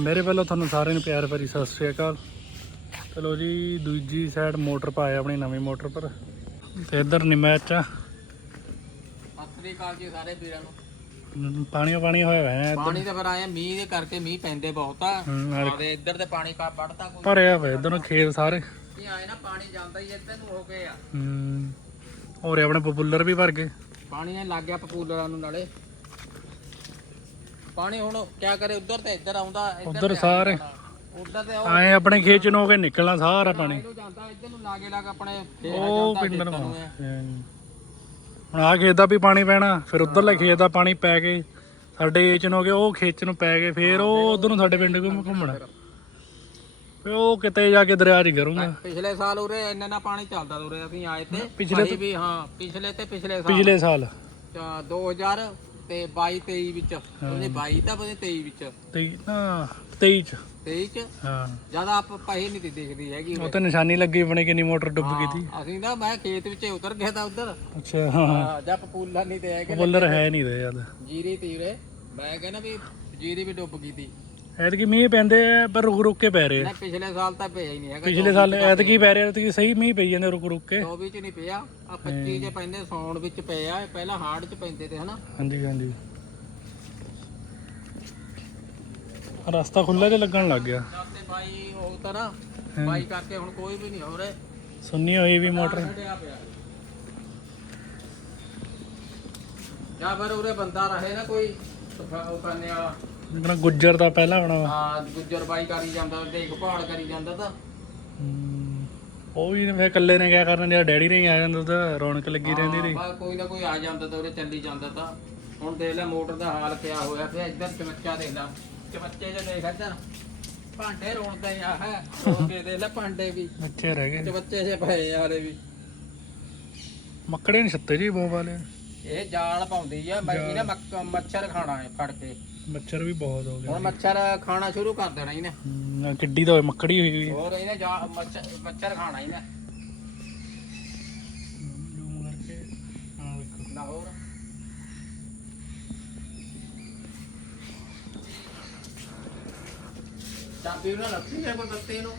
ਮੇਰੇ ਵੱਲੋਂ ਤੁਹਾਨੂੰ ਸਾਰਿਆਂ ਨੂੰ ਪਿਆਰ ਭਰੀ ਸਤਿ ਸ੍ਰੀ ਅਕਾਲ। ਚਲੋ ਜੀ ਦੂਜੀ ਸਾਈਡ ਮੋਟਰ ਪਾਇਆ ਆਪਣੀ ਨਵੀਂ ਮੋਟਰ ਪਰ। ਤੇ ਇੱਧਰ ਨਿਮੈਚ ਆ। ਸਤਿ ਅਕਾਲ ਜੀ ਸਾਰੇ ਵੀਰਾਂ ਨੂੰ। ਪਾਣੀ ਪਾਣੀ ਹੋਇਆ ਹੋਇਆ ਹੈ ਪਾਣੀ ਤਾਂ ਫਿਰ ਆਇਆ ਮੀਂਹ ਦੇ ਕਰਕੇ ਮੀਂਹ ਪੈਂਦੇ ਬਹੁਤ ਆ। ਤੇ ਇੱਧਰ ਤੇ ਪਾਣੀ ਕਾ ਵੜਦਾ ਕੋਈ। ਭਰਿਆ ਹੋਇਆ ਇੱਧਰ ਨੂੰ ਖੇਤ ਸਾਰੇ। ਨਹੀਂ ਆਏ ਨਾ ਪਾਣੀ ਜਾਂਦਾ ਹੀ ਇੱਧਰ ਨੂੰ ਹੋ ਗਏ ਆ। ਹੂੰ ਹੋਰ ਆਪਣੇ ਪਪੂਲਰ ਵੀ ਭਰ ਗਏ। ਪਾਣੀ ਨੇ ਲੱਗ ਗਿਆ ਪਪੂਲਰਾਂ ਨੂੰ ਨਾਲੇ। ਪਾਣੀ ਹੁਣ ਕਿਆ ਕਰੇ ਉੱਧਰ ਤੇ ਇੱਧਰ ਆਉਂਦਾ ਉੱਧਰ ਸਾਰੇ। ਉੱਧਰ ਤੇ ਉਹ ਆਏ ਆਪਣੇ ਖੇਤ ਚ ਨੂੰ ਹੋ ਕੇ ਨਿਕਲਣਾ ਸਾਰਾ ਪਾਣੀ। ਇਹਨੂੰ ਜਾਂਦਾ ਇੱਧਰ ਨੂੰ ਲਾਗੇ ਲੱਗ ਆਪਣੇ ਫੇਰ ਉਹ ਜਾਂਦਾ ਪਿੰਡ ਇੱਧਰ ਨੂੰ ਹੈ। ਹੂੰ। ਹੁਣ ਆ ਖੇਤ ਦਾ ਵੀ ਪਾਣੀ ਪੈਣਾ ਫਿਰ ਉਧਰਲੇ ਖੇਤ ਦਾ ਪਾਣੀ ਪੈ ਕੇ ਸਾਡੇ ਏਚ ਨੂੰ ਹੋ ਗਿਆ ਉਹ ਖੇਤ ਚ ਨੂੰ ਪੈ ਕੇ ਫਿਰ ਉਹ ਉਧਰ ਨੂੰ ਸਾਡੇ ਪਿੰਡ ਘੁੰਮ ਘੁੰਮਣਾ। ਫਿਰ ਉਹ ਕਿਤੇ ਜਾ ਕੇ ਦਰਿਆ 'ਚ ਕਰੂੰਗਾ। ਪਿਛਲੇ ਸਾਲ ਉਰੇ ਇੰਨਾ ਨਾ ਪਾਣੀ ਚੱਲਦਾ ਉਰੇ ਅਸੀਂ ਆਏ ਤੇ ਪਿਛਲੇ ਵੀ ਹਾਂ ਪਿਛਲੇ ਤੇ ਪਿਛਲੇ ਸਾਲ। ਪਿਛਲੇ ਸਾਲ। ਤਾਂ 2000 ਤੇ 22 23 ਵਿੱਚ। ਉਹਨੇ 22 ਤਾਂ ਬਦੇ 23 ਵਿੱਚ। ਤੇ ਨਾ 23 ਚ। 23 ਚ? ਹਾਂ। ਜ਼ਿਆਦਾ ਆਪ ਪਹੀ ਨਹੀਂ ਤੀ ਦਿਖਦੀ ਹੈਗੀ ਉਹ ਤੇ ਨਿਸ਼ਾਨੀ ਲੱਗੀ ਬਣੀ ਕਿੰਨੀ ਮੋਟਰ ਡੁੱਬ ਗਈ ਸੀ। ਅਸੀਂ ਤਾਂ ਮੈਂ ਖੇਤ ਵਿੱਚ ਉਤਰ ਗਿਆ ਤਾਂ ਉਧਰ। ਅੱਛਾ ਹਾਂ। ਜਦ ਪਪੂਲਾ ਨਹੀਂ ਤੇ ਹੈਗੇ ਬੋਲਰ ਹੈ ਨਹੀਂ ਦੇ ਯਾਦ ਜੀਰੀ ਤੀਰੇ। ਮੈਂ ਕਹਿੰਦਾ ਵੀ ਜੀਰੀ ਵੀ ਡੁੱਬ ਗਈ ਤੀ ਐਤਕੀ ਮੀਂਹ ਪੈਂਦੇ ਆ ਪਰ ਰੁਕ ਰੁਕ ਕੇ ਪੈ ਰਹੇ ਆ। ਨਾ ਪਿਛਲੇ ਸਾਲ ਤਾਂ ਪਿਆ ਹੀ ਨਹੀਂ ਹੈਗਾ ਪਿਛਲੇ ਸਾਲ ਐਤਕੀ ਪੈ ਰਹੇ ਐਤਕੀ ਸਹੀ ਮੀਂਹ ਪਈ ਜਾਂਦੇ ਰੁਕ ਰੁਕ ਕੇ। 24 ਚ ਨਹੀਂ ਪਿਆ ਆ 25 ਚ ਪੈਂਦੇ ਸੌਣ ਵਿੱਚ ਪਏ ਆ ਇਹ ਪਹਿਲਾਂ ਹਾਰਡ ਚ ਪੈਂਦੇ ਤੇ ਹਨਾ। ਹਾਂਜੀ ਹਾਂਜੀ। ਰਸਤਾ ਖੁੱਲਾ ਜਿਹਾ ਲੱਗਣ ਲੱਗ ਗਿਆ। ਤੇ ਬਾਈ ਉਹ ਤਾਂ ਨਾ ਬਾਈ ਕਰਕੇ ਹੁਣ ਕੋਈ ਵੀ ਨਹੀਂ ਹੋ ਰਿਹਾ ਸੁੰਨੀ ਹੋਈ ਵੀ ਮੋਟਰ। ਛੱਡਿਆ ਪਿਆ। ਜਾਂ ਫਿਰ ਉਰੇ ਬੰਦਾ ਰਹੇ ਨਾ ਕੋਈ ਸਫਾ- ਉਹ ਕਰਨੇ ਵਾਲਾ। ਜਿਹੜਾ ਗੁੱਜਰ ਦਾ ਪਹਿਲਾ ਵਾ। ਹਾਂ ਗੁੱਜਰ ਬਾਈ ਕਰੀ ਜਾਂਦਾ ਦੇਖਭਾਲ ਕਰੀ ਜਾਂਦਾ ਤਾਂ। ਹਮ, ਉਹ ਵੀ ਇਕੱਲੇ ਨੇ ਕਿਆ ਕਰਨਾ ਜਿਹੜਾ ਡੈਡੀ ਨੇ ਹੀ ਆ ਜਾਂਦਾ ਤਾਂ ਰੌਣਕ ਲੱਗੀ ਰਹਿੰਦੀ ਰਹੀ। ਬਸ ਕੋਈ ਨਾ ਕੋਈ ਆ ਜਾਂਦਾ ਤਾਂ ਉਰੇ ਚੱਲੀ ਜਾਂਦਾ ਤਾਂ। ਹੁਣ ਦੇਖ ਲੈ ਮੋਟਰ ਦਾ ਹਾਲ ਪਿਆ ਹੋਇਆ ਪਿਆ ਇੱਧਰ ਚਮੱਚਾ ਦੇਖ ਲੈ। ਚਮੱਚੇ ਜੇ ਦੇਖ ਇੱਧਰ। ਭਾਂਡੇ ਰੋਣਦੇ ਆ ਹੈ। ਰੋਣ ਕੇ ਦੇਖ ਲੈ ਭਾਂਡੇ ਵੀ। ਬੱਚੇ ਰਹਿ ਗਏ। ਚਮੱਚੇ ਜੇ ਪਏ ਆ ਵੀ। ਮੱਕੜੇ ਨਹੀਂ ਛੱਤੇ ਜੀ ਬਹੁਤ ਵਾਲੇ। ਇਹ ਜਾਲ ਪਾਉਂਦੀ ਆ ਇਹਨੇ ਮੱਕ- ਮੱਛਰ ਖਾਣਾ ਹੈ ਫੜ ਕੇ। ਮੱਛਰ ਵੀ ਬਹੁਤ ਹੋ ਗਏ ਹੁਣ ਮੱਛਰ ਖਾਣਾ ਸ਼ੁਰੂ ਕਰ ਦੇਣਾ ਇਹਨੇ। ਹਮ, ਆਹ ਕਿੱਡੀ ਤਾਂ ਹੋਏ ਮੱਕੜੀ ਹੋਈ ਵੀ ਹੋਰ ਇਹਨੇ ਜਾ ਮੱਛਰ ਮੱਛਰ ਖਾਣਾ ਇਹਨੇ। ਜ਼ੂਮ ਕਰਕੇ ਆਹ ਦੇਖੋ ਨਾ ਹੋਰ। ਚਾਬੀ ਉਹਨਾਂ ਲੱਤੀ ਹੈ ਕੋਈ ਬੱਤੇ ਨੂੰ?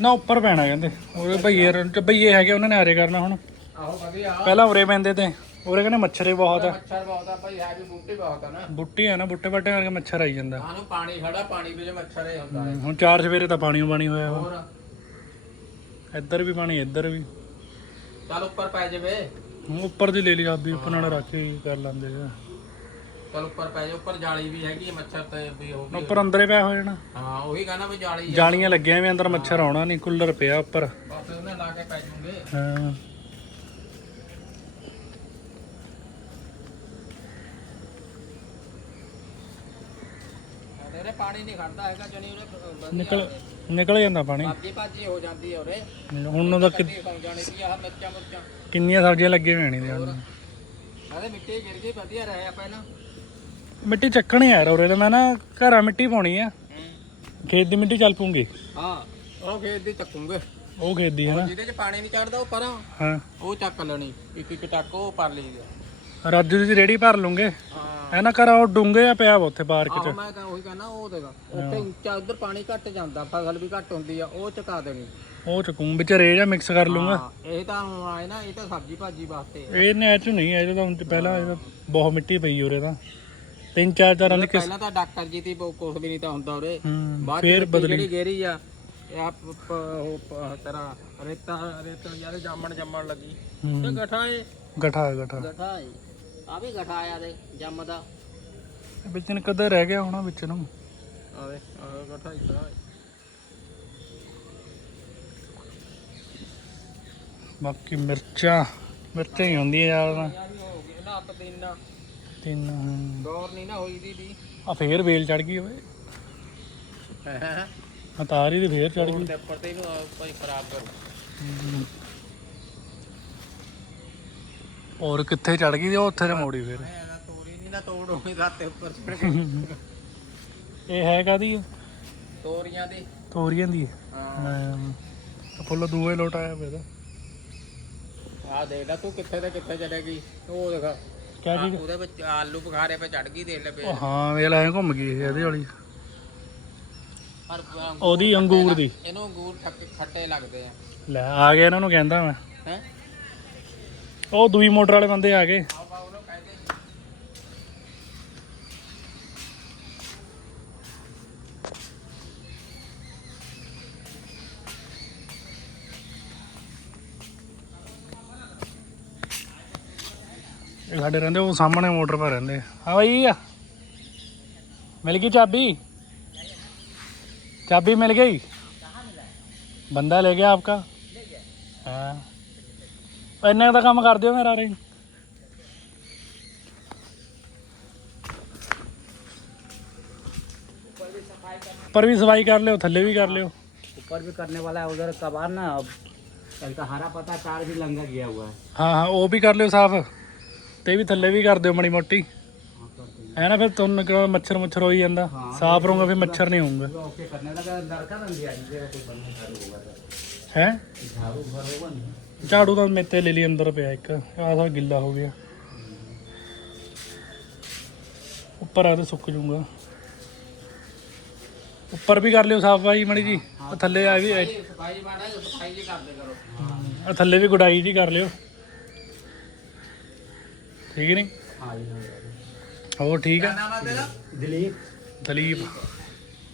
ਨਾ ਉੱਪਰ ਪੈਣਾ ਕਹਿੰਦੇ। ਉਹਦੇ ਭਈਏ ਰ- ਭਈਏ ਹੈਗੇ ਉਹਨਾਂ ਨੇ ਆਰੇ ਕਰਨਾ ਹੁਣ। ਆਹੋ ਵਧੀਆ। ਪਹਿਲਾਂ ਉਰੇ ਪੈਂਦੇ ਤੇ। ਉਰੇ ਕਹਿੰਦੇ ਮੱਛਰੇ ਬਹੁਤ ਆ। ਮੱਛਰ ਬਹੁਤ ਆ ਭਾਈ ਹੈ ਵੀ ਬੂਟੇ ਬਹੁਤ ਆ ਨਾ। ਬੁੱਟੀ ਆ ਨਾ ਬੁੱਟੇ ਬੱਟੇ ਕਰਕੇ ਮੱਛਰ ਆਈ ਜਾਂਦਾ। ਆਨੂੰ ਪਾਣੀ ਖੜਾ ਪਾਣੀ ਵਿੱਚ ਮੱਛਰ ਹੀ ਹੁੰਦਾ ਹੈ ਹੁਣ ਚਾਰ ਸਵੇਰੇ ਤਾਂ ਪਾਣੀ ਓ ਪਾਣੀ ਹੋਇਆ ਹੋਰ? ਇੱਧਰ ਵੀ ਪਾਣੀ ਇੱਧਰ ਵੀ। ਚੱਲ ਉੱਪਰ ਪੈ ਜਾਵੇ। ਹੁਣ ਉੱਪਰ ਦੀ ਲੈ ਲਈ ਆਪਦੀ ਉੱਪਰ ਨਾਲ ਰਾਚੀ ਕਰ ਲੈਂਦੇ ਆ। ਚੱਲ ਉੱਪਰ ਪੈ ਜਾ ਉੱਪਰ ਜਾਲੀ ਵੀ ਹੈਗੀ ਹੈ ਮੱਛਰ ਤੇ ਵੀ ਹੋ ਗਈ ਉੱਪਰ ਅੰਦਰੇ ਪਿਆ ਹੋ ਜਾਣਾ। ਹਾਂ ਉਹੀ ਕਹਿੰਦਾ ਵੀ ਜਾਲੀ ਜਾਲੀਆਂ ਲੱਗੀਆਂ ਵੀ ਅੰਦਰ ਮੱਛਰ ਆਉਣਾ ਨਹੀਂ ਕੂਲਰ ਪਿਆ ਉੱਪਰ। ਬਸ ਉਹਨੇ ਲਾ ਕੇ ਪੈ ਜੂਗੇ ਹਾਂ ਉਹਦੇ ਪਾਣੀ ਨਹੀਂ ਖੜਦਾ ਹੈਗਾ ਜਣੀ ਉਹਨੇ ਨਿਕਲ ਨਿਕਲ ਜਾਂਦਾ ਪਾਣੀ। ਭਾਜੀ ਭਾਜੀ ਹੋ ਜਾਂਦੀ ਹੈ ਉਹਦੇ ਹੁਣ ਉਹਦਾ ਕਿ- ਕੱਢੀ ਸੌਂ ਜਾਣੀ ਸੀ ਆਹ ਮਿਰਚਾਂ ਮੁਰਚਾਂ। ਕਿੰਨੀਆਂ ਸਬਜ਼ੀਆਂ ਲੱਗੀਆਂ ਹੋਈਆਂ ਨੇ ਕਹਿੰਦੇ ਮਿੱਟੀ ਗਿਰ ਗਈ ਵਧੀਆ ਰਹੇ ਆਪਾਂ ਇਹਨਾਂ। ਮਿੱਟੀ ਚੱਕਣੀ ਯਾਰ ਉਰੇ ਤਾਂ ਮੈਂ ਨਾ ਘਰਾਂ ਮਿੱਟੀ ਪਾਉਣੀ ਆ। ਖੇਤ ਦੀ ਮਿੱਟੀ ਚੱਲ ਪੂੰਗੀ ਹਾਂ ਉਹ ਖੇਤ ਦੀ ਚੱਕੂਗੇ। ਉਹ ਖੇਤ ਦੀ ਹੈ ਨਾ। ਜਿਹਦੇ ਚ ਪਾਣੀ ਨਹੀਂ ਚੜਦਾ ਉਹ ਪਰਾਂ। ਹਾਂ। ਉਹ ਚੱਕ ਲੈਣੀ ਇੱਕ ਇੱਕ ਟੱਕ ਉਹ ਪਰ ਲਈਦਾ ਰਾਜੂ ਦੀ ਰੇੜੀ ਭਰ ਲੂੰਗੇ। ਹਾਂ। ਐ ਨਾ ਘਰ ਉਹ ਡੂੰਗੇ ਆ ਪਿਆ ਵਾ ਉੱਥੇ ਪਾਰਕ ਆਹੋ 'ਚ। ਮੈਂ ਤਾਂ ਉਹੀ ਕਹਿੰਦਾ ਉਹ ਦੇਗਾ ਉੱਥੇ ਉੱਚਾ ਉਧਰ ਪਾਣੀ ਘੱਟ ਜਾਂਦਾ ਫਸਲ ਵੀ ਘੱਟ ਹੁੰਦੀ ਆ ਉਹ ਚਕਾ ਦੇਣੀ। ਉਹ ਚਕੂੰ ਵਿੱਚ ਰੇਜ ਆ ਮਿਕਸ ਕਰ ਲੂੰਗਾ ਹਾਂ ਇਹ ਤਾਂ ਹੁਣ ਆਏ ਨਾ ਇਹ ਤਾਂ ਸਬਜ਼ੀ ਭਾਜੀ ਵਾਸਤੇ ਆ। ਇਹ ਨੇ ਚ ਨਹੀਂ ਇਹਦੇ ਤਾਂ ਹੁਣ ਤੇ ਪਹਿਲਾਂ ਇਹਦਾ ਬਹੁਤ ਮਿੱਟੀ ਪਈ ਉਰੇ ਤਾਂ। ਤਿੰਨ ਚਾਰ ਚਾਰਾਂ ਦੀ ਕਿਸ ਪਹਿਲਾਂ ਤਾਂ ਡਾਕਟਰ ਜੀ ਦੀ ਕੁਝ ਵੀ ਨਹੀਂ ਤਾਂ ਹੁੰਦਾ ਉਰੇ। ਹੂੰ ਬਾਅਦ ਫੇਰ ਚ ਬਦਲੀ। ਜਿਹੜੀ ਗੇਰੀ ਆ ਇਹ ਆ ਪ- ਪ- ਉਹ ਪ- ਤੇਰਾ ਰੇਤਾ ਰੇਤਾ ਯਾਰ ਜਾਮਣ ਜੰਮਣ ਲੱਗੀ। ਹੂੰ। ਤੇ ਗਠਾ ਏ। ਗਠਾ ਗਠਾ। ਗਠਾ ਏ। ਆ ਵੀ ਗਠਾ ਆ ਦੇ ਜੰਮਦਾ ਵਿੱਚ ਨੇ ਕਦੇ ਰਹਿ ਗਿਆ ਹੋਣਾ ਵਿੱਚ ਨੂੰ। ਆਵੇ ਆ ਗਠਾ ਹੀ ਤਰਾ ਬਾਕੀ ਮਿਰਚਾਂ ਮਿਰਚਾਂ ਹੀ ਹੁੰਦੀਆਂ ਯਾਰ। ਯਾਰ ਵੀ ਹੋ। ਗਈ ਨਾ ਤਿੰਨ ਗੌਰ ਨਹੀਂ ਨਾ ਹੋਈ ਦੀ। ਦੀ ਆ ਫੇਰ ਵੇਲ ਚੜ ਗਈ ਓਏ। ਆ ਤਾਰੀ ਦੀ ਫੇਰ ਚੜ ਗਈ। ਦੇ ਉੱਪਰ ਤੇ ਇਹਨੂੰ ਭਾਈ ਖਰਾਬ ਕਰ। ਔਰ ਕਿੱਥੇ ਚੜ ਗਈ ਤੇ ਉਹ ਉੱਥੇ ਤੇ ਮੋੜੀ ਫੇਰ। ਮੈਂ ਨਾ ਤੋੜੀ ਨਹੀਂ ਨਾ ਤੋੜ ਹੋਈ ਰਾਤੇ ਉੱਪਰ ਚੜ ਕੇ ਇਹ ਹੈ ਕਾਦੀ ਤੋਰੀਆਂ ਦੀ। ਤੋਰੀਆਂ ਦੀ। ਹਾਂ। ਫੁੱਲ ਦੂਏ ਲੋਟ ਆਇਆ ਪਿਆ। ਆ ਦੇਖ ਲੈ ਤੂੰ ਕਿੱਥੇ ਤੇ ਕਿੱਥੇ ਚਲੇ ਗਈ। ਉਹ ਦੇਖ। ਕਿਆ ਉਹਦੇ ਵਿੱਚ ਆਲੂ ਬੁਖਾਰੇ ਪੇ ਚੜ ਗਈ ਦੇਖ ਲੈ ਪੇ ਹਾਂ ਵੇਲ ਐ ਘੁੰਮ ਗਈ ਇਹ ਇਹਦੇ ਵਾਲੀ। ਉਹਦੀ ਅੰਗੂਰ ਦੀ। ਇਹਨੂੰ ਅੰਗੂਰ ਖੱਟ- ਖੱਟੇ ਲੱਗਦੇ ਆ। ਲੈ ਆ ਗਿਆ ਇਹਨਾਂ ਨੂੰ ਕਹਿੰਦਾ ਮੈਂ। ਹੈ? ਉਹ ਦੂਈ ਮੋਟਰ ਵਾਲੇ ਬੰਦੇ ਆ ਗਏ ਆਓ ਬਾਉ ਨੂੰ ਕਹਿ ਕੇ ਇਹ ਸਾਡੇ ਰਹਿੰਦੇ ਉਹ ਸਾਹਮਣੇ ਮੋਟਰ 'ਪਰ ਰਹਿੰਦੇ ਆ ਹਾਂ ਭਾਈ ਆ ਮਿਲ ਗਈ ਚਾਬੀ ਚਾਬੀ मिल गई बंदा ले गया आपका हाँ ਇੰਨੇ ਕੁ ਦਾ ਕੰਮ ਕਰ ਦਿਓ ਮੇਰਾ ਰੇ ਉੱਪਰ ਵੀ ਸਫਾਈ ਕਰ ਲਿਓ ਥੱਲੇ ਵੀ ਕਰ ਲਿਓ ऊपर भी करने वाला है उधर कबार ना अब इनका हरा पत्ता तार भी लंगा गया हुआ है ਹਾਂ ਹਾਂ ਉਹ ਵੀ ਕਰ ਲਿਓ ਸਾਫ ਤੇ ਵੀ ਥੱਲੇ ਵੀ ਕਰ ਦਿਓ ਮਣੀ ਮੋਟੀ हाँ, कर देंगे। ਐ ਨਾ ਫਿਰ ਤੁਹਾਨੂੰ ਕਿਹੜਾ ਮੱਛਰ ਮੁੱਛਰ ਹੋਈ ਜਾਂਦਾ ਹਾਂ। ਸਾਫ ਰਹੂਗਾ ਫਿਰ ਮੱਛਰ ਨਹੀਂ ਹੋਊਗਾ पूरा ओके करने लगा लड़का बन गया इसे कोई बनने चालू होगा तो ਹੈ झाड़ू भर होगा नहीं ਝਾੜੂ ਤਾਂ ਮੇਤੇ ਲੈ ਲਈ ਅੰਦਰ ਪਿਆ ਇੱਕ। ਆਹ ਸਾ ਗਿੱਲਾ ਹੋ ਗਿਆ। ਉੱਪਰ ਆ ਤੇ ਸੁੱਕ ਜਾਊਗਾ। ਉੱਪਰ ਵੀ ਕਰ ਲਿਓ ਸਾਫ਼ ਭਾਈ ਮਣੀ ਜੀ। ਥੱਲੇ ਆ ਵੀ ਭਾਈ ਮਾੜਾ ਸਫ਼ਾਈ ਜੀ ਕਰਦੇ ਕਰੋ ਆਹ ਥੱਲੇ ਵੀ ਗੁਡਾਈ ਜੀ ਕਰ ਲਿਓ। ਠੀਕ ਨਹੀਂ? ਹਾਂ ਜੀ ਹੋਰ ਠੀਕ ਆ? ਨਾ ਨਾ ਤੇਰਾ? ਦਲੀਪ। ਦਲੀਪ।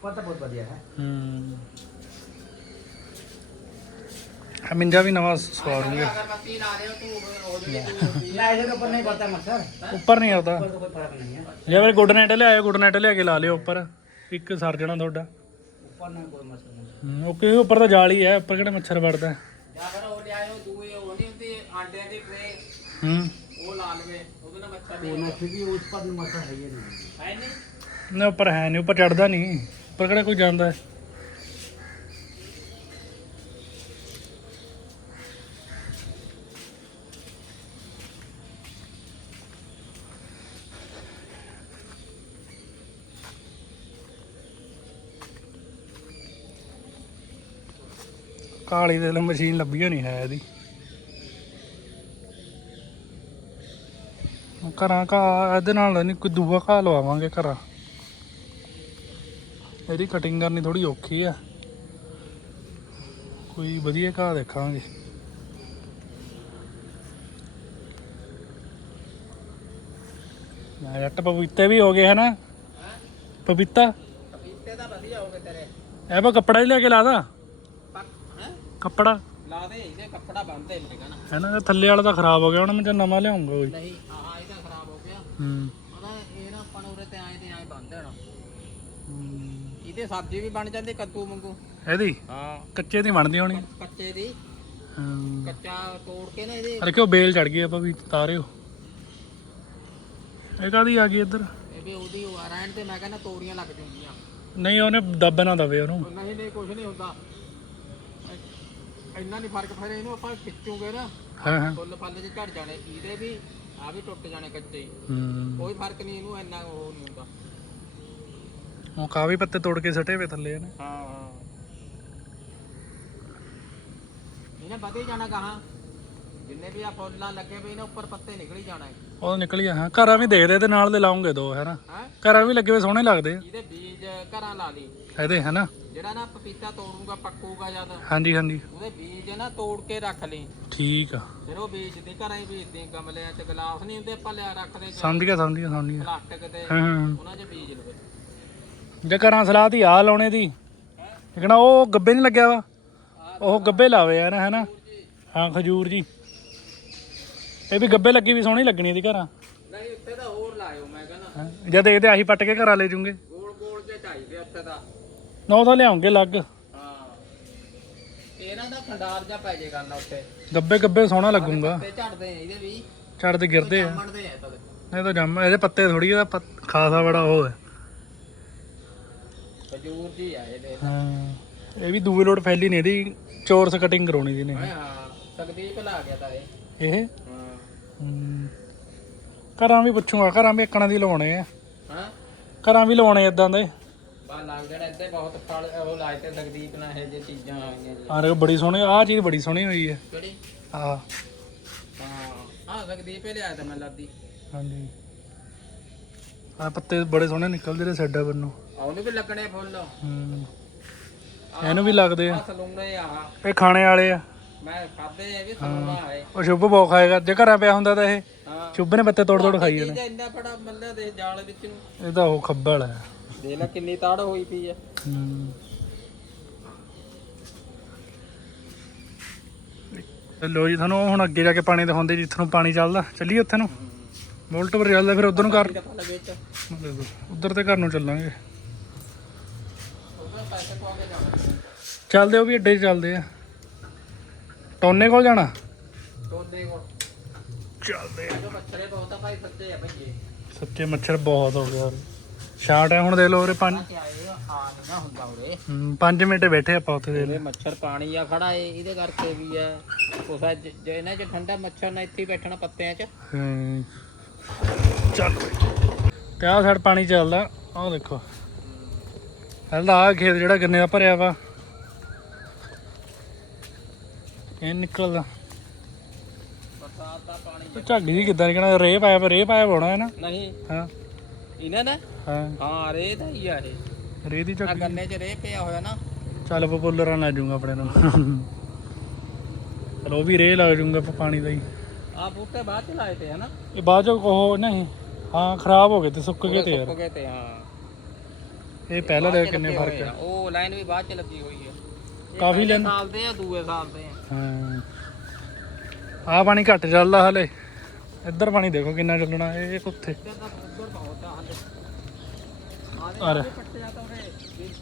इधर का ऊपर तो बहुत बढ़िया है ਹੂੰ ਆ ਮਿੰਜਾ ਵੀ ਨਵਾਂ ਸਵਾਰੂਗੇ ਅਗਰਬੱਤੀ ਲਾ ਲਿਓ ਤੂੰ ਹੋ ਜਿਹੜੀ ਤੂੰ ਹੁੰਦੀ ना ऐसे के ऊपर नहीं पड़ता मच्छर ਉੱਪਰ ਨਹੀਂ ਆਉਂਦਾ ऊपर तो कोई फर्क नहीं है ਜੇ ਫਿਰ ਗੁੱਡ ਨਾਈਟ ਲਿਆਇਓ ਗੁੱਡ ਨਾਈਟ ਲਿਆ ਕੇ ਲਾ ਲਿਓ ਉੱਪਰ ਇੱਕ ਸਰ ਜਾਣਾ ਤੁਹਾਡਾ ऊपर नहीं कोई मच्छर नहीं ਹੂੰ, ਉਹ ਕਿਉਂਕਿ ਉੱਪਰ ਤਾਂ ਜਾਲੀ ਹੈ ਉੱਪਰ ਕਿਹੜਾ ਮੱਛਰ ਵੜਦਾ ਜਾਂ ਫਿਰ ਉਹ ਲਿਆਇਓ ਦੂਏ ਉਹ ਨਹੀਂ ਹੁੰਦੀ ਆਂਡਿਆਂ ਦੀ ਟ੍ਰੇ ਹੂੰ ਉਹ ਲਾ ਲਵੇ ਉਹਦੇ ਨਾਲ ਮੱਛਰ वो ਨਹੀਂ ना क्योंकि उस पर मच्छर है ये नहीं ਹੈ ਨਹੀਂ ਨਾ ਉੱਪਰ ਹੈ ਨਹੀਂ ਉੱਪਰ ਚੜਦਾ ਨਹੀਂ ਉੱਪਰ ਕਿਹੜਾ ਕੋਈ ਜਾਂਦਾ ਹੈ? ਕਾਲੀ ਦੇ ਲਈ ਮਸ਼ੀਨ ਲੱਭੀ ਨਹੀਂ ਹੈ ਇਹਦੀ। ਘਰਾਂ ਘਾਹ, ਇਹਦੇ ਨਾਲ ਨਹੀਂ, ਕੋਈ ਦੂਆ ਘਾਹ ਲਵਾਵਾਂਗੇ ਘਰਾਂ। ਇਹਦੀ ਕਟਿੰਗ ਕਰਨੀ ਥੋੜੀ ਔਖੀ ਆ। ਕੋਈ ਵਧੀਆ ਘਾਹ ਦੇਖਾਂਗੇ। ਨਾ ਜੱਟ ਪਪੀਤੇ ਵੀ ਹੋ ਗਏ ਹਨਾ। ਪਪੀਤਾ? ਪਪੀਤੇ ਤਾਂ ਵਧੀਆ ਹੋਗੇ ਤੇਰੇ। ਇਹ ਬਾ ਕੱਪੜਾ ਹੀ ਲੈ ਕੇ ਲਾਦਾ ਹੈ? ਕੱਪੜਾ? ਲਾ ਦੇ ਇਹਦੇ ਕੱਪੜਾ ਬੰਨਦੇ ਮੇਰੇ ਨਾ ਹੈ ਨਾ ਥੱਲੇ ਵਾਲਾ ਤਾਂ ਖਰਾਬ ਹੋ ਗਿਆ ਹੁਣ ਮੈਂ ਨਵਾਂ ਲਿਆਉਂਗਾ ਕੋਈ। ਨਹੀਂ ਹਾਂ ਇਹਦਾ ਖਰਾਬ ਹੋ ਗਿਆ। ਹੂੰ ਉਹਦਾ ਇਹ ਨਾ ਆਪਾਂ ਨੂੰ ਉਰੇ ਤੇ ਆਏ ਤੇ ਆਏ ਬੰਨ ਦੇਣਾ ਇਹਦੇ ਸਬਜ਼ੀ ਵੀ ਬਣ ਜਾਂਦੀ ਕੱਦੂ ਵਾਂਗੂ। ਇਹਦੀ? ਹਾਂ। ਕੱਚੇ ਦੀ ਬਣਦੀ ਹੋਣੀ? ਕੱਚੇ ਦੀ। ਹੂੰ। ਕੱਚਾ ਤੋੜ ਕੇ ਨਾ ਇਹਦੇ। ਅਰੇ ਕਿਉਂ ਬੇਲ ਚੜ ਗਈ ਆਪਾਂ ਵੀ ਤਾਰਿਓ ਇਹ ਕਾਦੀ ਆ ਗਈ ਇੱਧਰ? ਇਹ ਵੀ ਉਹਦੀ ਉਹ ਰਹਿਣ ਤੇ ਮੈਂ ਕਹਿੰਦਾ ਤੋੜੀਆਂ ਲੱਗ ਜਾਂਦੀਆਂ ਨਹੀਂ ਉਹਨੇ ਦੱਬ ਨਾ ਦਵੇ ਉਹਨੂੰ। ਉਹ ਨਹੀਂ ਨਹੀਂ ਕੁਝ ਨਹੀਂ ਹੁੰਦਾ। ਇੰਨਾ ਨਹੀਂ ਫ਼ਰਕ ਫਿਰ ਇਹਨੂੰ ਆਪਾਂ ਖਿੱਚੂਗੇ ਨਾ। ਹਾਂ ਹਾਂ। ਫੁੱਲ ਫੱਲ ਚ ਝੜ ਜਾਣੇ ਇਹਦੇ ਵੀ ਆ ਵੀ ਟੁੱਟ ਜਾਣੇ ਕੱਚੇ। ਹੀ। ਹੂੰ ਕੋਈ ਫ਼ਰਕ ਨਹੀਂ ਇਹਨੂੰ ਇੰਨਾ ਉਹ ਨਹੀਂ ਹੁੰਦਾ। ਉਹ ਕਾਵੀ ਪੱਤੇ ਤੋੜ ਕੇ ਸਟੇ ਵੇ ਥੱਲੇ ਨੇ ਹਾਂ ਹਾਂ। ਇਹਨੇ ਵਧੇ ਜਾਣਾ ਕਹਾਂ? ਜਿੰਨੇ ਵੀ ਆ ਫੁੱਲਾਂ ਲੱਗੇ ਪਏ ਨੇ ਉੱਪਰ ਪੱਤੇ ਨਿਕਲੀ ਜਾਣਾ ਹੈ। ਉਹ ਨਿਕਲੀ ਆ ਹਾਂ। ਘਰਾਂ ਵੀ ਦੇਖਦੇ ਤੇ ਨਾਲ ਦੇ ਲਾਉਂਗੇ ਦੋ ਹੈ ਨਾ? ਹੈਂ? ਘਰਾਂ ਵੀ ਲੱਗੇ ਹੋਏ ਸੋਹਣੇ ਲੱਗਦੇ ਆ। ਇਹਦੇ ਬੀਜ ਘਰਾਂ ਲਾ ਲਈ। ਇਹਦੇ ਹੈ ਨਾ? ਜਿਹੜਾ ਨਾ ਪਪੀਤਾ ਤੋੜੂਗਾ ਪੱਕੂਗਾ ਜਦ ਹਾਂਜੀ ਹਾਂਜੀ। ਉਹਦੇ ਬੀਜ ਨਾ ਤੋੜ ਕੇ ਰੱਖ ਲਈ। ਠੀਕ ਆ। ਫਿਰ ਉਹ ਵੇਚਦੇ ਘਰਾਂ ਹੀ ਵੇਚਦੇ ਗਮਲਿਆਂ ਚ ਗਲਾਸ ਨਹੀਂ ਹੁੰਦੇ ਆਪਾਂ ਲਿਆ ਰੱਖਦੇ। ਸਮਝ ਗਿਆ ਸਮਝ ਗਿਆ ਸਮਝ ਗਿਆ ਪਲਾਸਟਿਕ ਹਾਂ ਹਾਂ। ਉਹਨਾਂ 'ਚ ਬੀਜ ਲਵੇ। ਜੇ ਘਰਾਂ ਸਲਾਹ ਦੀ ਆ ਲਾਉਣੇ ਦੀ ਲੇਕਿਨ ਉਹ ਗੱਬੇ ਨਹੀਂ ਲੱਗਿਆ ਵਾ। ਉਹ ਗੱਬੇ ਲਾਵੇ ਯਾਰ ਹੈ ਨਾ ਹਾਂ ਖਜੂਰ ਜੀ। ਇਹ ਵੀ ਗੱਬੇ ਲੱਗੀ ਵੀ ਸੋਹਣੀ ਲੱਗਣੀ ਇਹਦੀ ਘਰਾਂ। ਨਹੀਂ ਉੱਥੇ ਤਾਂ ਹੋਰ ਲਾਇਓ ਮੈਂ ਕਹਿੰਦਾ। ਹੈਂ। ਜਦ ਇਹਦੇ ਆਹੀ ਪੱਟ ਕੇ ਘਰਾਂ ਲੈ ਜੂਗੇ। ਗੋਲ ਗੋਲ ਜੇ ਚਾਹੀਦੇ ਉੱਥੇ ਤਾਂ। ਨਾ ਉਹ ਤਾਂ ਲਿਆਉਂਗੇ ਲੱਗ ਹਾਂ। ਇਹਨਾਂ ਦਾ ਖੰਡਾਰ ਜਾ ਪੈ ਜਾਏਗਾ ਨਾ ਉੱਥੇ। ਗੱਬੇ ਗੱਬੇ ਸੋਹਣਾ ਲੱਗੂਗਾ। ਤੇ ਝੜਦੇ ਨੇ ਇਹਦੇ ਵੀ। ਚੜਦੇ ਗਿਰਦੇ ਆ। ਆ ਇਹ ਤਾਂ। ਜੰਮ ਇਹਦੇ ਪੱਤੇ ਥੋੜੀ ਇਹਦਾ ਖਾਸਾ ਬੜਾ ਉਹ ਹੈ। ਖਜੂਰ ਦੀ ਆ ਇਹ ਦੇ ਹਾਂ। ਇਹ ਵੀ ਦੂਏ ਲੋਟ ਫੈਲੀ ਨਹੀਂ ਇਹਦੀ ਚੋਰਸ ਕਟਿੰਗ ਕਰਾਉਣੀ ਦੀ ਨੇ। ਹਾਂ ਸਕਦੀਪ ਲਾ ਗਿਆ ਤਾਂ ਇਹ। ਇਹ? ਹਾਂ। ਹਮ, ਘਰਾਂ ਵੀ ਪੁੱਛੂਗਾ ਘਰਾਂ ਵੀ ਇੱਕਣਾ ਦੀ ਲਵਾਉਣੇ ਆ। ਹਾਂ। ਘਰਾਂ ਵੀ ਲਵਾਉਣੇ ਇਦਾਂ ਦੇ। ਬਾ ਲੱਗ ਜਾਣਾ ਇੱਥੇ ਬਹੁਤ ਫਲ ਉਹ ਲਾਏ ਤੇ ਸਕਦੀਪ ਨਾਲ ਇਹ ਜੇ ਚੀਜ਼ਾਂ ਆਈਆਂ ਜੀ। ਆਹ ਬੜੀ ਸੋਹਣੀ ਆਹ ਚੀਜ਼ ਬੜੀ ਸੋਹਣੀ ਹੋਈ ਹੈ। ਕਿਹੜੀ? ਆ ਹਾਂ। ਆ ਸਕਦੀਪ ਹੀ ਲਿਆਇਆ ਤਾਂ ਮੈਂ ਲਾਦੀ। ਹਾਂਜੀ। ਆ ਪੱਤੇ ਬੜੇ ਸੋਹਣੇ ਨਿਕਲਦੇ ਨੇ ਸਾਡਾ ਬੰਨੋਂ ਉਹਨੂੰ ਵੀ ਲੱਗਣੇ ਫੁੱਲ। ਹਮ, ਇਹਨੂੰ ਵੀ ਲੱਗਦੇ ਆ। ਸਲੂਨੇ ਆ। ਇਹ ਖਾਣੇ ਵਾਲੇ ਆ। ਮੈਂ ਖਾਦੇ ਇਹ ਵੀ ਸਲੂਨਾ ਆਏ ਉਹ ਸ਼ੁਭ ਬਹੁਤ ਖਾਏਗਾ। ਜੇ ਘਰਾਂ ਪਿਆ ਹੁੰਦਾ ਤਾਂ ਇਹ ਹਾਂ। ਸ਼ੁਭ ਨੇ ਪੱਤੇ ਤੋੜ ਤੋੜ ਖਾਈ ਇਹਦਾ ਇੰਨਾ ਬੜਾ ਮੱਲਾ ਦੇ ਜਾਲ ਵਿੱਚ ਨੂੰ। ਇਹ ਤਾਂ ਉਹ ਖੱਬਲ ਹੈ ਦੇਖ ਲੈ ਕਿੰਨੀ ਤਾੜ ਹੋਈ ਪਈ ਆ। ਤੇ ਲੋ ਜੀ ਤੁਹਾਨੂੰ ਹੁਣ ਅੱਗੇ ਜਾ ਕੇ ਪਾਣੀ ਦਿਖਾਉਂਦੇ ਜਿੱਥੋਂ ਪਾਣੀ ਚੱਲਦਾ। ਚੱਲੀਏ ਉੱਥੇ ਨੂੰ। ਵੋਲਟ ਪਰ ਚੱਲਦਾ ਫਿਰ ਉਧਰ ਨੂੰ ਕਰ ਵਿੱਚ ਉਧਰ ਤੇ ਘਰ ਨੂੰ ਚੱਲਾਂਗੇ ਉਹਦਾ ਪੈਸੇ ਪਵਾ ਕੇ ਜਾਣਾ ਚੱਲਦੇ ਉਹ ਵੀ ਅੱਡੇ 'ਚ ਚੱਲਦੇ ਆ। ਟੋਨੇ ਕੋਲ ਜਾਣਾ? ਦੋਨੇ ਕੋਲ। ਚੱਲਦੇ ਜੋ ਮੱਛਰੇ ਬਹੁਤ ਆ ਭਾਈ ਆ ਸੱਚੇ ਮੱਛਰ ਬਹੁਤ ਹੋ ਗਿਆ ਸ਼ਾਰਟ ਹੈ ਹੁਣ ਦੇਖ ਲਓ ਉਰੇ ਪੰਜ। ਆ ਹੁੰਦਾ ਉਰੇ। 5 ਮਿੰਟ ਬੈਠੇ ਆਪਾਂ ਉੱਥੇ ਦੇ ਉਰੇ ਮੱਛਰ ਪਾਣੀ ਆ ਖੜਾ ਏ ਇਹਦੇ ਕਰਕੇ ਵੀ ਆ। ਕੋਸਾ ਜੇ ਇਹਨਾਂ 'ਚ ਠੰਡਾ ਮੱਛਰ ਨਾ ਇੱਥੇ ਹੀ ਬੈਠਣਾ ਪੱਤਿਆਂ 'ਚ। ਹਮ, ਚੱਲ ਤੇ ਆਹ ਸਾਈਡ ਪਾਣੀ ਚੱਲਦਾ ਆਹ ਦੇਖੋ। ਪਹਿਲਾਂ ਆਹ ਖੇਤ ਜਿਹੜਾ ਗੰਨੇ ਦਾ ਭਰਿਆ ਵਾ। ਇਹ ਨਿਕਲਦਾ। ਬਰਸਾਤ ਦਾ ਪਾਣੀ ਤੇ ਝਾਗੀ ਦੀ ਕਿੱਦਾਂ ਨਿਕਲਣਾ ਰੇ ਪਾਇਆ ਰੇ ਪਾਇਆ ਹੋਣਾ ਹੈ ਨਾ? ਨਹੀਂ। ਹਾਂ। ਇਹਨਾਂ ਨੇ? ਹਾਂ। ਹਾਂ ਰੇ ਦਾ ਹੀ ਆ ਇਹ। ਰੇ ਦੀ ਆ ਝਾਗੀ ਗੰਨੇ 'ਚ ਰੇ ਪਿਆ ਹੋਇਆ ਨਾ। ਚੱਲ ਪਪੂਲਰਾਂ ਲੈ ਆਪਣੇ ਨੂੰ। ਚਲੋ ਵੀ ਰੇ ਪਾਣੀ ਦਾ ਹੀ। ਆ ਬੂਟੇ ਬਾਅਦ 'ਚ ਲਾਏ ਤੇ ਹਨਾ ਇਹ ਬਾਅਦ ਚੋਂ ਉਹ ਨਹੀਂ ਹਾਂ ਖਰਾਬ ਹੋ ਗਏ ਤੇ ਸੁੱਕ ਗਏ ਤੇ ਯਾਰ। ਸੁੱਕ ਗਏ ਤੇ ਹਾਂ। ਇਹ ਪਹਿਲਾਂ ਦੇ ਕਿੰਨੇ ਫ਼ਰਕ ਆ। ਉਹ ਲਾਈਨ ਵੀ ਬਾਅਦ 'ਚ ਲੱਗੀ ਹੋਈ ਹੈ। ਕਾਫੀ ਲਾਈਨ- ਸਾਲ ਦੇ ਆ ਦੂਏ ਸਾਲ ਦੇ ਆ। ਹਾਂ। ਆ ਪਾਣੀ ਘੱਟ ਚੱਲਦਾ ਹਲੇ। ਇੱਧਰ ਪਾਣੀ ਦੇਖੋ ਕਿੰਨਾ ਚੱਲਣਾ ਇਹ ਹਲੇ। ਅਰੇ।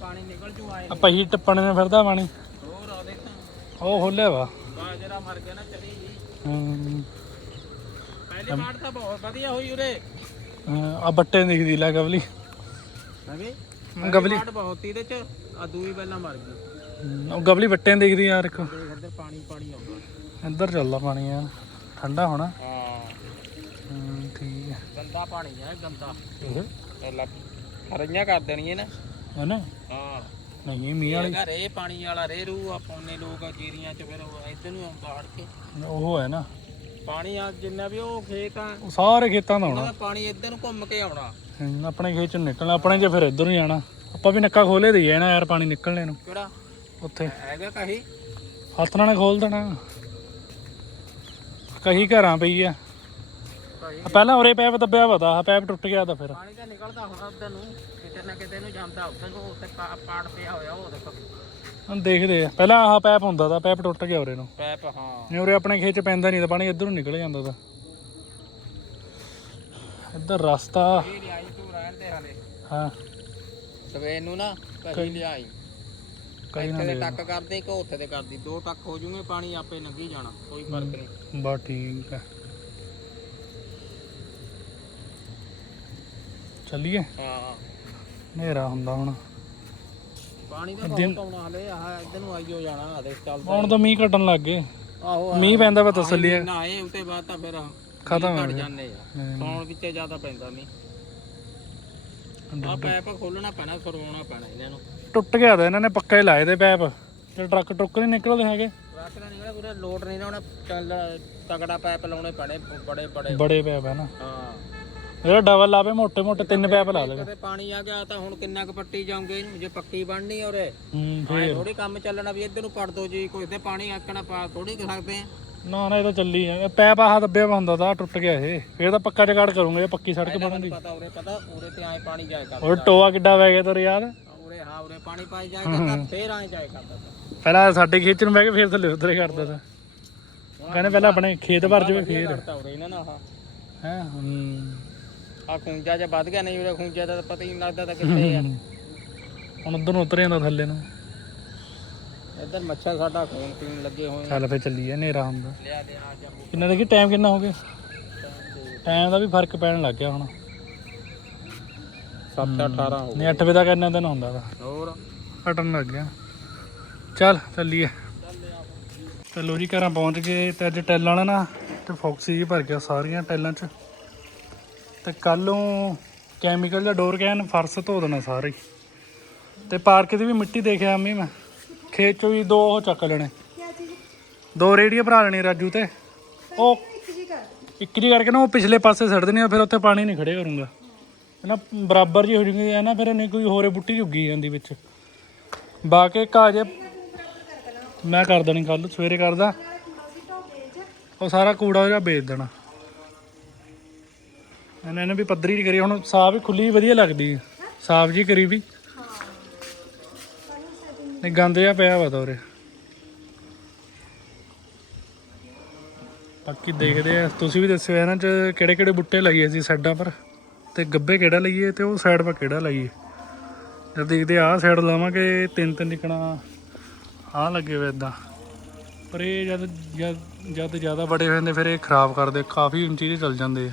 ਪਾਣੀ ਨਿਕਲ ਜੂ ਆਏ। ਆ ਪਹੀ ਟੱਪਣ ਨੇ ਫਿਰਦਾ ਪਾਣੀ। ਹੋਰ ਆਦੇ ਤਾਂ ਉਹ ਖੋਲਿਆ ਵਾ। ਬਾਜਰਾ ਮਰ ਗਿਆ ਨਾ ਚਲੀ ਗਈ। ਹਮ, ਪਹਿਲੀ ਵਾਰ ਤਾਂ ਬਹੁਤ ਵਧੀਆ ਹੋਈ ਉਰੇ। ਹਾਂ, ਆ ਬੱਟੇ ਦਿਖਦੀ ਲੈ ਗਵਲੀ। ਹੈਗੇ ਗਵਲੀ। ਵਾਰ ਬਹੁਤ ਇਹਦੇ ਚ ਆ ਦੂਈ ਪਹਿਲਾਂ ਮਰ ਗਈ। ਹਮ, ਉਹ ਗਵਲੀ ਬੱਟੇ ਨੀ ਦਿਖਦੀ ਯਾਰ ਇੱਕ। ਇੱਧਰ ਪਾਣੀ ਪਾਣੀ ਆਉਂਦਾ। ਇੱਧਰ ਚੱਲਦਾ ਪਾਣੀ ਯਾਰ। ਠੰਡਾ ਹੋਣਾ। ਹਾਂ। ਹਮ, ਠੀਕ ਹੈ ਗੰਦਾ ਪਾਣੀ ਹੈ ਗੰਦਾ। ਇਹ ਪਹਿਲਾਂ ਹਰੀਆਂ ਕਰ ਦੇਣੀਆਂ ਨਾ। ਹੈ ਨਾ? ਹਾਂ। ਨਹੀਂ ਮੀਂਹ ਵਾਲੀ। ਇਹ ਰੇ ਪਾਣੀ ਵਾਲਾ ਰੇ ਰੂ ਆ ਪਾਉਨੇ ਲੋਕ ਆ ਜੀਰੀਆਂ ਚ ਫਿਰ ਉਹ ਇੱਧਰ ਨੂੰ ਆਉਂਦਾ ਹੜ ਕੇ। ਉਹ ਹੈ ਨਾ। ਪਾਣੀ ਆ ਜਿੰਨਾ ਵੀ ਉਹ ਖੇਤ ਆ ਉਹ ਸਾਰੇ ਖੇਤਾਂ ਦਾ ਉਹਨਾਂ ਹੋਣਾ। ਦਾ ਪਾਣੀ ਇੱਧਰ ਨੂੰ ਘੁੰਮ ਕੇ ਆਉਣਾ। ਹਮ, ਆਪਣੇ ਖੇਤ ਚੋਂ ਨਿਕਲਣਾ ਆਪਣੇ ਚ ਫਿਰ ਇੱਧਰ ਨੂੰ ਜਾਣਾ। ਆਪਾਂ ਵੀ ਨੱਕਾ ਖੋਲੇ ਦਈਏ ਨਾ ਯਾਰ ਪਾਣੀ ਨਿਕਲਣੇ ਨੂੰ। ਕਿਹੜਾ? ਉੱਥੇ। ਹੈਗਾ ਕਹੀ? ਹੱਥ ਨਾਲ ਖੋਲ ਦੇਣਾ। ਕਹੀ ਘਰਾਂ ਪਈ ਆ। ਆ ਪਹਿਲਾਂ ਉਰੇ ਪੈਪ ਦੱਬਿਆ ਪਤਾ ਆ ਪੈਪ ਟੁੱਟ ਗਿਆ ਤਾਂ ਫਿਰ। ਪਾਣੀ ਤਾਂ ਨਿਕਲਦਾ ਹੋਣਾ ਉੱਧਰ ਨੂੰ। ਕਿਤੇ ਨਾ ਕਿਤੇ ਨੂੰ ਜਾਂਦਾ ਉੱਧਰ ਨੂੰ ਉੱਤੇ ਪਾ- ਪਾੜ ਪਿਆ ਹੋਇਆ ਉਹ ਦੇਖੋ। ਹੁਣ ਦੇਖਦੇ ਆ। ਪਹਿਲਾਂ ਆਹ ਪੈਪ ਹੁੰਦਾ ਤਾਂ ਪੈਪ ਟੁੱਟ ਗਿਆ ਉਰੇ ਨੂੰ। ਪੈਪ ਹਾਂ। ਨਹੀਂ ਉਰੇ ਆਪਣੇ ਖੇਤ ਚ ਪੈਂਦਾ ਨਹੀਂ ਤਾਂ ਪਾਣੀ ਇੱਧਰ ਨਿਕਲ ਜਾਂਦਾ ਤਾਂ। ਇੱਧਰ ਰਸਤਾ। ਇਹ ਲਿਆਈ ਤੂੰ ਰਹਿਣ ਦੇ ਹਾਲੇ। ਹਾਂ। ਸਵੇਰ ਨੂੰ ਨਾ ਕਹੀ ਲਿਆਈ। ਕਈ ਨਾ ਇੱਥੇ ਦੇ ਟੱਕ ਕਰਦੀ ਕਿ ਉੱਥੇ ਤੇ ਕਰਦੀ। ਦੋ ਟੱਕ ਹੋ ਜੂਗੇ ਪਾਣੀ ਆਪੇ ਲੰਘੀ ਜਾਣਾ ਕੋਈ ਫ਼ਰਕ ਨਹੀਂ। ਬਾ ਠੀਕ ਆ ਚੱਲੀਏ? ਹਾਂ ਹਨੇਰਾ ਹੁੰਦਾ ਹੁਣ। ਪਾਣੀ ਤਾਂ ਬਹੁਤ ਆਉਣਾ ਹਲੇ ਆਹ ਇੱਧਰ ਨੂੰ ਆਈਓ ਜਾਣਾ ਦੇਖ ਚੱਲਦਾ ਹੁਣ ਤਾਂ ਮੀਂਹ ਘਟਣ ਲੱਗ ਗਏ। ਆਹੋ ਮੀਂਹ ਪੈਂਦਾ ਵਾ ਤਸੱਲੀ ਆ। ਨਾ ਇਹ ਉਤੇ ਬਾਅਦ ਤਾਂ ਫਿਰ ਖਤਮ ਹੋ ਘਟ ਗਿਆ। ਜਾਂਦੇ ਆ। ਹਮ। ਸੌਣ ਵਿੱਚ ਜ਼ਿਆਦਾ ਪੈਂਦਾ ਨਹੀਂ ਆ ਪੈਪ ਖੋਲਣਾ ਪੈਣਾ ਸਰਵਾਉਣਾ ਪੈਣਾ ਇਹਨਾਂ ਨੂੰ। ਟੁੱਟ ਗਿਆ ਤਾਂ ਇਹਨਾਂ ਨੇ ਪੱਕੇ ਲਾਏ ਦੇ ਪੈਪ। ਤੇ ਟਰੱਕ ਟਰੁੱਕ ਨਹੀਂ ਨਿਕਲਦੇ ਹੈਗੇ। ਨਾ ਬੜੇ ਪੈਪ ਹੈ ਨਾ। ਹਾਂ। ਡਬਲ ਲਾਵੇ ਮੋٹے ਮੋٹے ਤਿੰਨ ਪੈਪ ਲਾ ਦੇਵੇ ਕਿਤੇ ਪਾਣੀ ਆ ਗਿਆ ਤਾਂ ਹੁਣ ਕਿੰਨਾ ਕੁ ਪੱਟੀ ਜਾਉਂਗੇ ਜੇ ਪੱਟੀ ਬਣਨੀ ਔਰੇ ਥੋੜੀ ਕੰਮ ਚੱਲਣਾ ਵੀ ਇੱਧਰ ਨੂੰ ਪੜ ਦੋ ਜੀ ਕੋਈ ਇੱਥੇ ਪਾਣੀ ਆਕਣਾ ਪਾ ਥੋੜੀ ਕਰ ਸਕਦੇ ਨਾ ਨਾ ਇਹ ਤਾਂ ਚੱਲੀ ਆ। ਪੈਪ ਆਹ ਦੱਬਿਆ ਵਾ ਹੁੰਦਾ ਤਾਂ ਟੁੱਟ ਗਿਆ ਇਹ। ਫੇਰ ਤਾਂ ਪੱਕਾ ਜਗਾੜ ਕਰੂੰਗੇ ਪੱਕੀ ਸੜਕ ਬਣੂਗੀ ਪਤਾ ਔਰੇ ਪਤਾ ਔਰੇ ਤੇ ਆਏ ਪਾਣੀ ਜਾਏਗਾ। ਔਰ ਟੋਆ ਕਿੱਡਾ ਵਹਿ ਗਿਆ ਤੇਰੇ ਯਾਰ। ਉਰੇ ਹਾਂ ਉਰੇ ਪਾਣੀ ਪਾਈ ਜਾਏ ਕਰਦਾ ਫੇਰ ਆਏ ਜਾਏ ਕਰਦਾ ਤਾ। ਪਹਿਲਾਂ ਸਾਡੇ ਖੇਤ ਨੂੰ ਬਹਿ ਕੇ ਫੇਰ ਥੱਲੇ ਉਤਰੇ ਕਰਦਾ ਤਾਂ। ਕਹਿੰਦੇ ਪਹਿਲਾਂ ਆਪਣੇ ਖੇਤ ਭਰ ਜਾਵੇ ਫੇਰ। ਕਰਤਾ ਉਰੇ ਇਹਨਾਂ ਨਾਲ ਆਹ ਹੈ ਹੂੰ ਆ ਖੁੰਜਾ ਜੇ ਵੱਧ ਗਿਆ ਨਹੀਂ ਉਰੇ ਖੁੰਜਾ ਦਾ ਤਾਂ ਪਤਾ ਹੀ ਨਹੀਂ ਲੱਗਦਾ ਤਾਂ ਕਿੱਥੇ ਆ। ਹੁਣ ਉਧਰ ਨੂੰ ਉਤਰ ਜਾਂਦਾ ਥੱਲੇ ਨੂੰ। ਇੱਧਰ ਮੱਛਰ ਸਾਡਾ ਖੂਨ ਪੀਣ ਲੱਗੇ ਹੋਏ। ਚੱਲ ਫੇਰ ਚੱਲੀਏ ਹਨੇਰਾ ਹੁੰਦਾ। ਲਿਆ ਦੇ ਆ ਜਾ ਕਿੰਨਾ ਦੇਖੀ ਟਾਈਮ ਕਿੰਨਾ ਹੋ ਗਿਆ? ਟਾਈਮ ਦਾ ਵੀ ਫ਼ਰਕ ਪੈਣ ਲੱਗ ਗਿਆ ਹੁਣ। 7 18 ਹੋ ਨਹੀਂ 8 ਵਜੇ ਤੱਕ ਇੰਨਾ ਦਿਨ ਹੁੰਦਾ ਵਾ। ਹੋਰ? ਹਟਣ ਲੱਗ ਗਿਆ। ਚੱਲ ਚੱਲੀਏ। ਤੇ ਲੋ ਜੀ ਘਰਾਂ ਪਹੁੰਚ ਗਏ ਤੇ ਅੱਜ ਟੈਲਾਂ ਵਾਲਾ ਨਾ ਤੇ ਫੌਕਸੀ ਜੀ ਭਰ ਗਿਆ ਸਾਰੀਆਂ ਟੈਲਾਂ 'ਚ। ਤੇ ਕੱਲ ਨੂੰ ਕੈਮੀਕਲ ਦਾ ਡੋਰ ਕੈਨ ਫਰਸ਼ ਧੋ ਦੇਣਾ ਸਾਰੇ ਹੀ। ਤੇ ਪਾਰਕ ਦੀ ਵੀ ਮਿੱਟੀ ਦੇਖਿਆ ਅੰਮੀ ਮੈਂ। ਖੇਤ 'ਚੋਂ ਵੀ ਦੋ ਉਹ ਚੱਕ ਲੈਣੇ। ਦੋ ਰੇੜੀਆਂ ਭਰਾ ਲੈਣੀ ਰਾਜੂ ਤੇ। ਉਹ ਇੱਕ ਜੀ ਕਰਕੇ ਨਾ ਉਹ ਪਿਛਲੇ ਪਾਸੇ ਛੱਡ ਦੇਣੀ ਆ ਫਿਰ ਉੱਥੇ ਪਾਣੀ ਨਹੀਂ ਖੜੇ ਕਰੂੰਗਾ। ਨਾ, ਬਰਾਬਰ ਜੀ ਹੋ ਜੂਗੀ ਹੈ ਨਾ ਫਿਰ ਨਹੀਂ ਕੋਈ ਹੋਰੇ ਬੁੱਟੀ ਉੱਗੀ ਜਾਂਦੀ ਵਿੱਚ। ਬਾਕੀ ਘਾਹ ਜੇ, ਮੈਂ ਕਰ ਦੇਣੀ ਕੱਲ ਸਵੇਰੇ ਕਰਦਾ। ਉਹ ਸਾਰਾ ਕੂੜਾ ਜਿਹਾ ਵੇਚ ਦੇਣਾ। ਇਹਨੇ ਨੇ ਵੀ ਪੱਧਰੀ ਜੀ ਕਰੀ, ਹੁਣ ਸਾਫ਼ ਹੀ ਖੁੱਲੀ ਵਧੀਆ ਲੱਗਦੀ ਸਾਫ਼ ਜੀ ਕਰੀ ਵੀ। ਨਹੀਂ, ਗੰਦ ਜਿਹਾ ਪਿਆ ਵਾ ਤੋਰੇ ਬਾਕੀ ਦੇਖਦੇ ਆ, ਤੁਸੀਂ ਵੀ ਦੱਸਿਓ ਇਹਨਾਂ ਚ ਕਿਹੜੇ ਕਿਹੜੇ ਬੁੱਟੇ ਲਾਈਏ ਸੀ ਸਾਈਡਾਂ ਪਰ। ਤੇ ਗੱਬੇ ਕਿਹੜਾ ਲਈਏ ਤੇ ਉਹ ਸਾਈਡ 'ਪਰ ਕਿਹੜਾ ਲਾਈਏ? ਜਦ ਦੇਖਦੇ ਆਹ ਸਾਈਡ ਲਾਵਾਂਗੇ, ਤਿੰਨ ਤਿੰਨ ਨਿਕਣਾ ਆਹ ਲੱਗੇ ਹੋਏ ਇਦਾਂ ਪਰ ਇਹ ਜਦ ਜਦ ਜਦ ਜ਼ਿਆਦਾ ਬੜੇ ਹੋ ਜਾਂਦੇ ਫਿਰ ਇਹ ਖਰਾਬ ਕਰਦੇ, ਕਾਫੀ ਉੱਚੀ ਜਿਹੇ ਚੱਲ ਜਾਂਦੇ ਆ।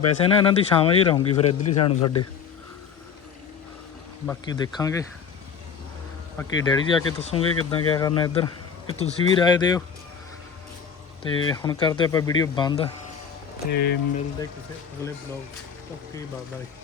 ਵੈਸੇ ਨਾ ਇਹਨਾਂ ਦੀ ਛਾਵਾਂ ਹੀ ਰਹੂੰਗੀ ਫਿਰ ਇਧਰਲੀ ਸਾਈਡ ਨੂੰ ਸਾਡੇ। ਬਾਕੀ ਦੇਖਾਂਗੇ। ਬਾਕੀ ਡੈਡੀ ਜਾ ਕੇ ਦੱਸੂਗੇ ਕਿੱਦਾਂ ਕਿਆ ਕਰਨਾ ਇੱਧਰ, ਕਿ ਤੁਸੀਂ ਵੀ ਰਾਏ ਦਿਓ। ਤੇ ਹੁਣ ਕਰਦੇ ਆਪਾਂ ਵੀਡੀਓ ਬੰਦ। ਤੇ ਮਿਲਦੇ ਕਿਸੇ ਅਗਲੇ ਬਲੌਗ Okay, bye bye.